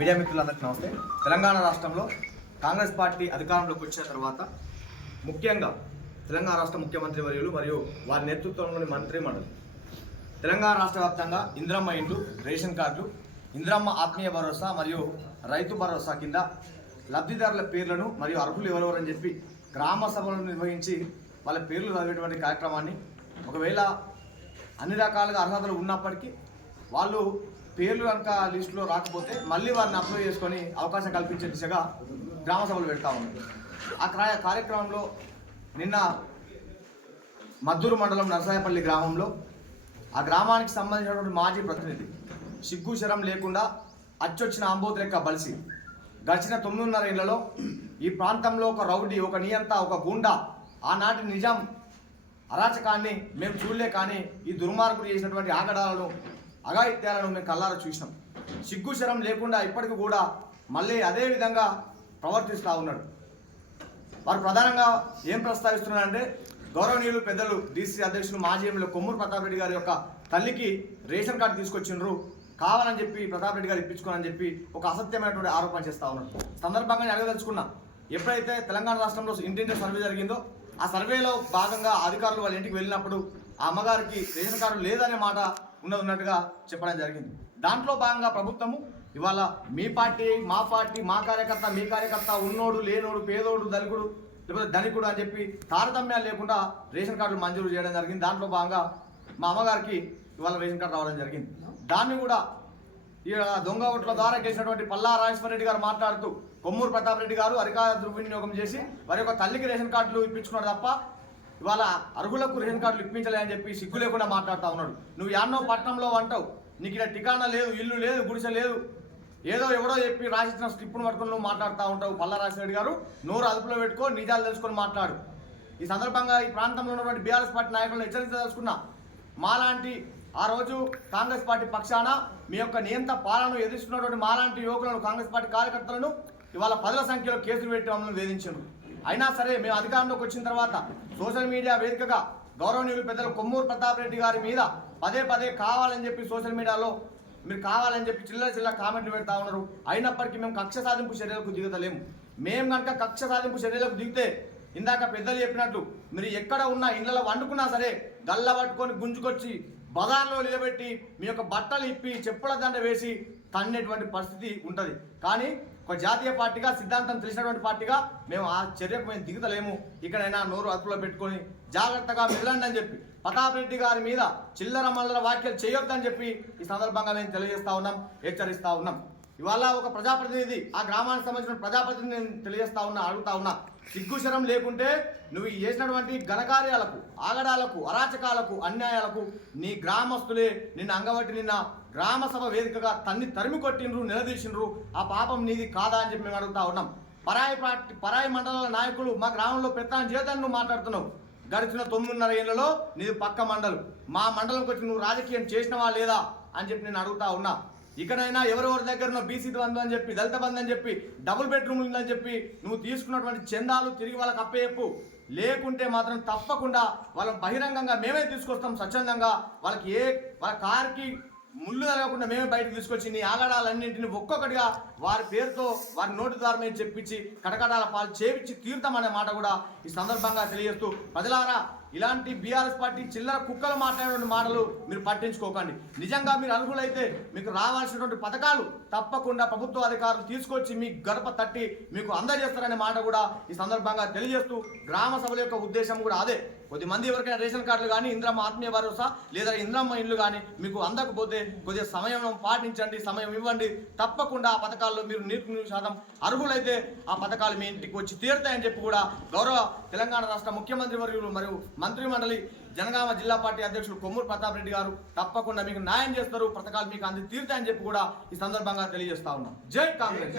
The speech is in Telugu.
మీడియా మిత్రులందరికీ నమస్తే. తెలంగాణ రాష్ట్రంలో కాంగ్రెస్ పార్టీ అధికారంలోకి వచ్చిన తర్వాత ముఖ్యంగా తెలంగాణ రాష్ట్ర ముఖ్యమంత్రి వర్యులు మరియు వారి నేతృత్వంలోని మంత్రిమండలి తెలంగాణ రాష్ట్ర వ్యాప్తంగా ఇందిరమ్మ ఇండ్లు, రేషన్ కార్డులు, ఇందిరమ్మ ఆత్మీయ భరోసా మరియు రైతు భరోసా కింద లబ్ధిదారుల పేర్లను మరియు అర్హులు ఎవరెవరని చెప్పి గ్రామ సభలను నిర్వహించి వాళ్ళ పేర్లు చదివేటువంటి కార్యక్రమాన్ని, ఒకవేళ అన్ని రకాలుగా అర్హతలు ఉన్నప్పటికీ వాళ్ళు పేర్లు కనుక లిస్టులో రాకపోతే మళ్ళీ వారిని అప్లై చేసుకొని అవకాశం కల్పించే దిశగా గ్రామ సభలు పెడతా ఉన్నారు. ఆ కార్యక్రమంలో నిన్న మద్దూరు మండలం నరసాయపల్లి గ్రామంలో ఆ గ్రామానికి సంబంధించినటువంటి మాజీ ప్రతినిధి సిగ్గు శరం లేకుండా అచ్చొచ్చిన అంబోతు లెక్క బలిసి గడిచిన 9.5 ఏళ్లలో ఈ ప్రాంతంలో ఒక రౌడీ, ఒక నియంత, ఒక గుండా, ఆనాటి నిజాం అరాచకాన్ని మేము చూడలే కానీ ఈ దుర్మార్గులు చేసినటువంటి ఆగడాలను, అఘాయిత్యాలను మేము కళ్ళారా చూసినాం. సిగ్గు శరం లేకుండా ఇప్పటికి కూడా మళ్ళీ అదే విధంగా ప్రవర్తిస్తూ ఉన్నాడు. వారు ప్రధానంగా ఏం ప్రస్తావిస్తున్నారంటే, గౌరవనీయులు పెద్దలు డీసీ అధ్యక్షులు మాజీ ఎమ్మెల్యే కొమ్మూరు ప్రతాప్ రెడ్డి గారి యొక్క తల్లికి రేషన్ కార్డు తీసుకొచ్చిండ్రు, కావాలని చెప్పి ప్రతాప్ రెడ్డి గారు ఇప్పించుకోనని చెప్పి ఒక అసత్యమైనటువంటి ఆరోపణ చేస్తూ ఉన్నారు. సందర్భంగా అడగదలుచుకున్నా, ఎప్పుడైతే తెలంగాణ రాష్ట్రంలో ఇంటింటి సర్వే జరిగిందో ఆ సర్వేలో భాగంగా అధికారులు వాళ్ళ ఇంటికి వెళ్ళినప్పుడు ఆ అమ్మగారికి రేషన్ కార్డు లేదనే మాట ఉన్నట్టుగా చెప్పడం జరిగింది. దాంట్లో భాగంగా ప్రభుత్వము ఇవాళ మీ పార్టీ, మా పార్టీ, మా కార్యకర్త, మీ కార్యకర్త, ఉన్నోడు లేనోడు, పేదోడు, దళికుడు లేకపోతే ధనికుడు అని చెప్పి తారతమ్యాలు లేకుండా రేషన్ కార్డులు మంజూరు చేయడం జరిగింది. దాంట్లో భాగంగా మా అమ్మగారికి ఇవాళ రేషన్ కార్డు రావడం జరిగింది. దాన్ని కూడా ఈ దొంగ ఓట్ల ద్వారా గెలిచినటువంటి పల్లా రాజేశ్వర రెడ్డి గారు మాట్లాడుతూ కొమ్మూరు ప్రతాప్ రెడ్డి గారు అధికార దుర్వినియోగం చేసి వారి యొక్క తల్లికి రేషన్ కార్డులు ఇప్పించుకున్నాడు తప్ప ఇవాళ అర్హులకు రేషన్ కార్డులు ఇప్పించలే అని చెప్పి సిగ్గు లేకుండా మాట్లాడుతూ ఉన్నాడు. నువ్వు యాన్నో పట్టణంలో అంటావు, నీకు ఇక్కడ టికాణా లేదు, ఇల్లు లేదు, గుడిసె లేదు, ఏదో ఎవడో చెప్పి రాసిచ్చిన స్క్రిప్ట్ను పట్టుకుని నువ్వు మాట్లాడుతూ ఉంటావు. పల్లా రాజేశ్వర రెడ్డి గారు, నోరు అదుపులో పెట్టుకో, నిజాలు తెలుసుకొని మాట్లాడు. ఈ సందర్భంగా ఈ ప్రాంతంలో ఉన్నటువంటి బీఆర్ఎస్ పార్టీ నాయకులను హెచ్చరించదలుచుకున్నా, మాలాంటి ఆ రోజు కాంగ్రెస్ పార్టీ పక్షాన మీ యొక్క నియంత పాలన ఎదుర్కొన్నటువంటి మాలాంటి యువకులను, కాంగ్రెస్ పార్టీ కార్యకర్తలను ఇవాళ 10ల సంఖ్యలో కేసులు పెట్టి మమ్మల్ని వేధించారు. అయినా సరే మేము అధికారంలోకి వచ్చిన తర్వాత సోషల్ మీడియా వేదికగా గౌరవనీయులు పెద్దలు కొమ్మూరు ప్రతాప్ రెడ్డి గారి మీద పదే కావాలని చెప్పి సోషల్ మీడియాలో మీరు కావాలని చెప్పి చిల్లర కామెంట్లు పెడతా ఉన్నారు. అయినప్పటికీ మేము కక్ష సాధింపు చర్యలకు దిగుతలేము. మేము కనుక కక్ష సాధింపు చర్యలకు దిగితే ఇందాక పెద్దలు చెప్పినట్లు మీరు ఎక్కడ ఉన్నా ఇళ్లలో వండుకున్నా సరే గల్ల పట్టుకొని గుంజుకొచ్చి బజార్లో నిలబెట్టి మీ యొక్క బట్టలు ఇప్పి చెప్పుల దండ వేసి తన్నేటువంటి పరిస్థితి ఉంటుంది. కానీ ఒక జాతీయ పార్టీగా, సిద్ధాంతం తెలిసినటువంటి పార్టీగా మేము ఆ చర్యకు మేము దిగుతలేము. ఇక్కడైనా నోరు అదుపులో పెట్టుకొని జాగ్రత్తగా మిగలండి అని చెప్పి ప్రతాప్ రెడ్డి గారి మీద చిల్లర మల్లర వ్యాఖ్యలు చేయొద్దని చెప్పి ఈ సందర్భంగా మేము తెలియజేస్తా ఉన్నాం, హెచ్చరిస్తా ఉన్నాం. ఇవాళ ఒక ప్రజాప్రతినిధి, ఆ గ్రామానికి సంబంధించిన ప్రజాప్రతినిధి నేను తెలియజేస్తా ఉన్నా, అడుగుతా ఉన్నా, సిగ్గుశరం లేకుంటే నువ్వు చేసినటువంటి ఘనకార్యాలకు, ఆగడాలకు, అరాచకాలకు, అన్యాయాలకు నీ గ్రామస్తులే నిన్న అంగబట్టి నిన్న గ్రామ సభ వేదికగా తరిమి కొట్టిండ్రు, నిలదీసిండ్రు. ఆ పాపం నీది కాదా అని చెప్పి మేము అడుగుతా ఉన్నాం. పరాయి మండలాల నాయకులు మా గ్రామంలో పెత్తాన్ని చేద్దాన్ని నువ్వు మాట్లాడుతున్నావు. గడిచిన 9.5 ఏళ్లలో నీది పక్క మండలం, మా మండలంకి వచ్చి నువ్వు రాజకీయం చేసినవా లేదా అని చెప్పి నేను అడుగుతా ఉన్నా. ఇకనైనా ఎవరెవరి దగ్గర బీసీ బంధు అని చెప్పి, దళిత బంధు అని చెప్పి, డబుల్ బెడ్రూమ్ ఉందని చెప్పి నువ్వు తీసుకున్నటువంటి చందాలు తిరిగి వాళ్ళకి అప్పచెప్పు. లేకుంటే మాత్రం తప్పకుండా వాళ్ళని బహిరంగంగా మేమే తీసుకొస్తాం, స్వచ్ఛందంగా. వాళ్ళ కార్కి ముళ్ళు తగలకుండా మేమే బయటకు తీసుకొచ్చి నీ ఆగడాలన్నింటినీ ఒక్కొక్కటిగా వారి పేరుతో, వారి నోటి ద్వారా మేము చెప్పించి కటకటాల పాలు చేపించి తీరుతామనే మాట కూడా ఈ సందర్భంగా తెలియజేస్తూ, ప్రజలారా ఇలాంటి బీఆర్ఎస్ పార్టీ చిల్లర కుక్కలు మాట్లాడే మాటలు మీరు పట్టించుకోకండి. నిజంగా మీరు అర్హులైతే మీకు రావాల్సినటువంటి పథకాలు తప్పకుండా ప్రభుత్వ అధికారులు తీసుకొచ్చి మీ గడప తట్టి మీకు అందజేస్తారనే మాట కూడా ఈ సందర్భంగా తెలియజేస్తూ, గ్రామ సభల యొక్క ఉద్దేశం కూడా అదే. కొద్దిమంది ఎవరికైనా రేషన్ కార్డులు కానీ, ఇందిరమ్మ ఆత్మీయ భరోసా లేదా ఇందిరమ్మ ఇండ్లు కానీ మీకు అందకపోతే కొద్దిగా సమయం పాటించండి, సమయం ఇవ్వండి. తప్పకుండా ఆ పథకాల్లో మీరు 100% అర్హులైతే ఆ పథకాలు మీ ఇంటికి వచ్చి తీరుతాయని చెప్పి కూడా గౌరవ తెలంగాణ రాష్ట్ర ముఖ్యమంత్రి వర్యులు మరియు మంత్రిమండలి జనగామ జిల్లా పార్టీ అధ్యక్షుడు కొమ్మూరు ప్రతాప్ రెడ్డి గారు తప్పకుండా మీకు న్యాయం చేస్తారు, పథకాలు మీకు అంది తీరుతాయని చెప్పి కూడా ఈ సందర్భంగా తెలియజేస్తా ఉన్నాం. జై కాంగ్రెస్.